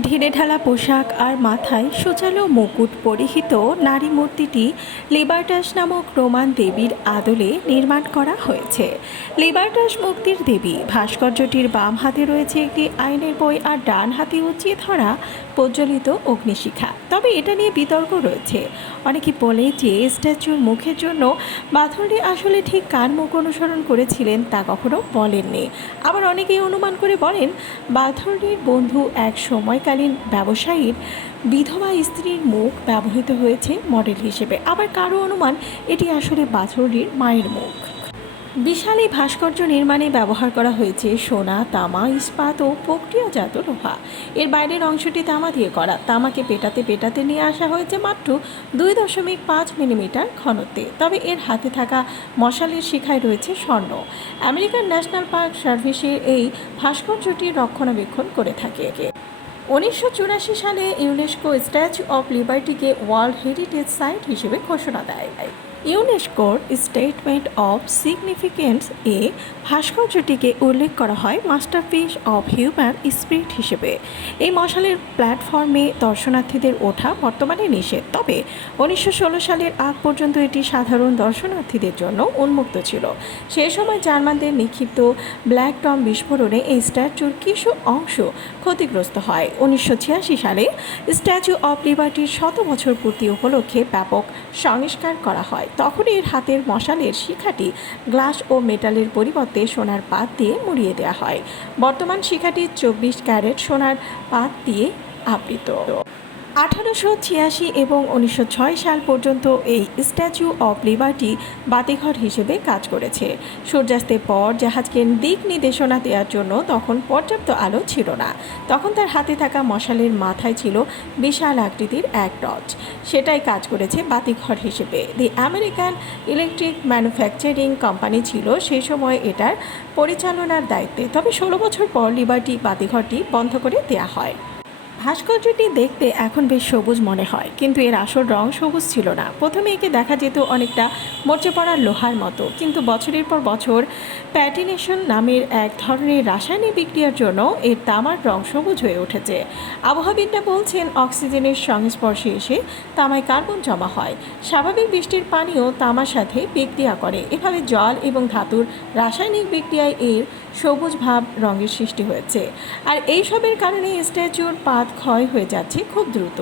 ঢিলে ঢালা পোশাক আর মাথায় সোচালো মুকুট পরিহিত নারী মূর্তিটি লিবার্টাস নামক রোমান দেবীর আদলে নির্মাণ করা হয়েছে। লিবার্টাস মুক্তির দেবী ভাস্কর্যটির বাম হাতে রয়েছে একটি আইনের বই আর ডান হাতে উঁচিয়ে ধরা প্রজ্বলিত অগ্নিশিখা। তবে এটা নিয়ে বিতর্ক রয়েছে। অনেকে বলে যে, স্ট্যাচুর মুখের জন্য বাথরুমটি আসলে ঠিক কার মুখ অনুসরণ করেছিলেন তা কখনো বলেননি। আবার অনেকেই অনুমান করে বলেন বাথরুমটির বন্ধু এক সময়কালীন ব্যবসায়ীর বিধবা স্ত্রীর মুখ ব্যবহৃত হয়েছে মডেল হিসেবে। আবার কারও অনুমান, এটি আসলে বাথরুমটির মায়ের মুখ। বিশাল এই ভাস্কর্য নির্মাণে ব্যবহার করা হয়েছে সোনা, তামা, ইস্পাত ও প্রক্রিয়াজাত লোহা। এর বাইরের অংশটি তামা দিয়ে করা। তামাকে পেটাতে পেটাতে নিয়ে আসা হয়েছে মাত্র দুই দশমিক পাঁচ মিলিমিটার ঘনত্বে। তবে এর হাতে থাকা মশালের শিখায় রয়েছে স্বর্ণ। আমেরিকান ন্যাশনাল পার্ক সার্ভিসের এই ভাস্কর্যটি রক্ষণাবেক্ষণ করে থাকে। উনিশশো চুরাশি সালে ইউনেস্কো স্ট্যাচু অফ লিবার্টিকে ওয়ার্ল্ড হেরিটেজ সাইট হিসেবে ঘোষণা দেয়। ইউনেস্কোর স্টেটমেন্ট অফ সিগনিফিকেন্স এ ভাস্কর্যটিকে উল্লেখ করা হয় মাস্টারপিস অফ হিউম্যান স্পিরিট হিসেবে। এই মশালের প্ল্যাটফর্মে দর্শনার্থীদের ওঠা বর্তমানে নিষেধ। তবে উনিশশো ষোলো সালের আগ পর্যন্ত এটি সাধারণ দর্শনার্থীদের জন্য উন্মুক্ত ছিল। সে সময় জার্মানদের নিক্ষিপ্ত ব্ল্যাক টম বিস্ফোরণে এই স্ট্যাচুর কিছু অংশ ক্ষতিগ্রস্ত হয়। উনিশশো ছিয়াশি সালে স্ট্যাচু অফ লিবার্টির শত বছর পূর্তি উপলক্ষে ব্যাপক সংস্কার করা হয়। তখন এর হাতের মশালের শিখাটি গ্লাস ও মেটালের পরিবর্তে সোনার পাত দিয়ে মুড়িয়ে দেওয়া হয়। বর্তমান শিখাটি চব্বিশ ক্যারেট সোনার পাত দিয়ে আবৃত। আঠারোশো ছিয়াশি এবং উনিশশো ছয় সাল পর্যন্ত এই স্ট্যাচু অফ লিবার্টি বাতিঘর হিসেবে কাজ করেছে। সূর্যাস্তের পর জাহাজকে দিক নির্দেশনা দেওয়ার জন্য তখন পর্যাপ্ত আলো ছিল না। তখন তার হাতে থাকা মশালের মাথায় ছিল বিশাল আকৃতির এক টর্চ সেটাই কাজ করেছে বাতিঘর হিসেবে। The American electric manufacturing company ছিল সেই সময় এটার পরিচালনার দায়িত্বে। তবে ষোলো বছর পর লিবার্টি বাতিঘরটি বন্ধ করে দেওয়া হয়। ভাস্কর্যটি দেখতে এখন বেশ সবুজ মনে হয়, কিন্তু এর আসল রং সবুজ ছিল না। প্রথমে একে দেখা যেত অনেকটা মরচে পড়া লোহার মতো। কিন্তু বছরের পর বছর প্যাটিনেশন নামের এক ধরনের রাসায়নিক বিক্রিয়ার জন্য এর তামার রং সবুজ হয়ে উঠেছে। আবহাওয়াবিদরা বলছেন, অক্সিজেনের সংস্পর্শে এসে তামায় কার্বন জমা হয়। স্বাভাবিক বৃষ্টির পানিও তামার সাথে বিক্রিয়া করে। এভাবে জল এবং ধাতুর রাসায়নিক বিক্রিয়ায় এর সবুজ ভাব রঙের সৃষ্টি হয়েছে। আর এইসবের কারণে স্ট্যাচুর পাত ক্ষয় হয়ে যাচ্ছে খুব দ্রুত।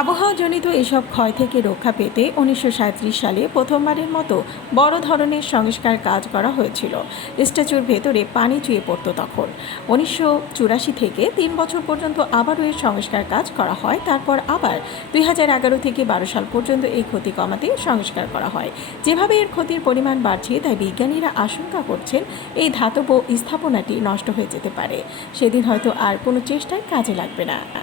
আবহাওয়াজনিত এসব ক্ষয় থেকে রক্ষা পেতে উনিশশো সাঁইত্রিশ সালে প্রথমবারের মতো বড় ধরনের সংস্কার কাজ করা হয়েছিল। স্ট্যাচুর ভেতরে পানি চুয়ে পড়তো তখন। উনিশশো চুরাশি থেকে তিন বছর পর্যন্ত আবারও এর সংস্কার কাজ করা হয়। তারপর আবার দুই হাজার এগারো থেকে বারো সাল পর্যন্ত এই ক্ষতি কমাতে সংস্কার করা হয়। যেভাবে এর ক্ষতির পরিমাণ বাড়ছে, তাই বিজ্ঞানীরা আশঙ্কা করছেন এই ধাতব স্থাপনাটি নষ্ট হয়ে যেতে পারে। সেদিন হয়তো আর কোনো চেষ্টায় কাজে লাগবে না।